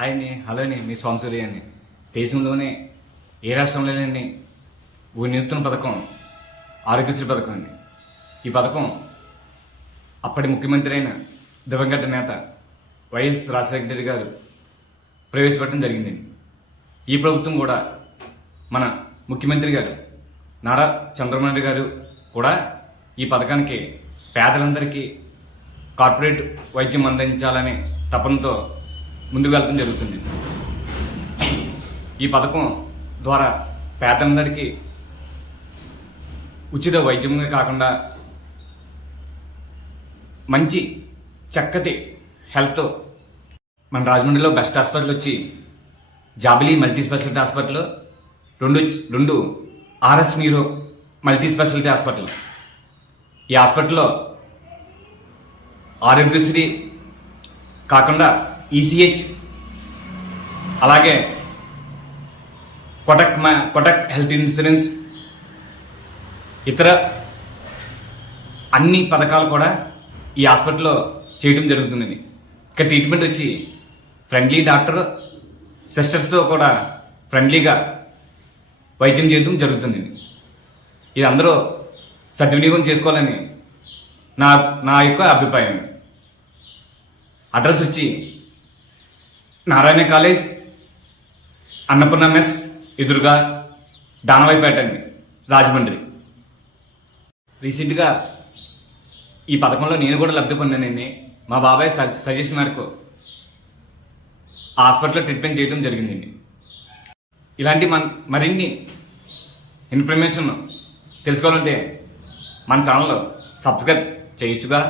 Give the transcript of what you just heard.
Hi అండి, hello అండి, మీ స్వామిసూరి అండి. దేశంలోనే ఏ రాష్ట్రంలోనే ఓ నూతన పథకం ఆరోగ్యశ్రీ పథకం అండి. ఈ పథకం అప్పటి ముఖ్యమంత్రి అయిన దివంగత నేత వైఎస్ రాజశేఖర రెడ్డి గారు ప్రవేశపెట్టడం జరిగిందండి. ఈ ప్రభుత్వం కూడా మన ముఖ్యమంత్రి గారు నారా చంద్రబాబు నాయుడు గారు కూడా ఈ పథకానికి పేదలందరికీ కార్పొరేట్ వైద్యం అందించాలనే తపనతో ముందుకు వెళ్తడం జరుగుతుంది. ఈ పథకం ద్వారా పేదలందరికీ ఉచిత వైద్యంగా కాకుండా మంచి చక్కటి హెల్త్ మన రాజమండ్రిలో బెస్ట్ హాస్పిటల్ వచ్చి జాబిలీ మల్టీ స్పెషాలిటీ హాస్పిటల్, రెండు RS neuro multi speciality hospital. ఈ హాస్పిటల్లో ఆరోగ్యశ్రీ కాకుండా ఈసీహెచ్, అలాగే కొటక్ హెల్త్ ఇన్సూరెన్స్, ఇతర అన్ని పథకాలు కూడా ఈ హాస్పిటల్లో చేయడం జరుగుతుంది. ఇక ట్రీట్మెంట్ వచ్చి ఫ్రెండ్లీ డాక్టర్, సిస్టర్స్తో కూడా ఫ్రెండ్లీగా వైద్యం చేయడం జరుగుతుంది. ఇది అందరూ సద్వినియోగం చేసుకోవాలని నా యొక్క అభిప్రాయం. అడ్రస్ వచ్చి నారాయణ కాలేజ్, అన్నపూర్ణ మెస్ ఎదురుగా, దానవాయిపేట అండి, రాజమండ్రి. రీసెంట్గా ఈ పథకంలో నేను కూడా లబ్ధి పొందానండి. మా బాబాయ్ సజెషన్ మేరకు హాస్పిటల్లో ట్రీట్మెంట్ చేయడం జరిగిందండి. ఇలాంటి మరిన్ని ఇన్ఫర్మేషన్ తెలుసుకోవాలంటే మన ఛానల్లో సబ్స్క్రైబ్ చేయొచ్చుగా.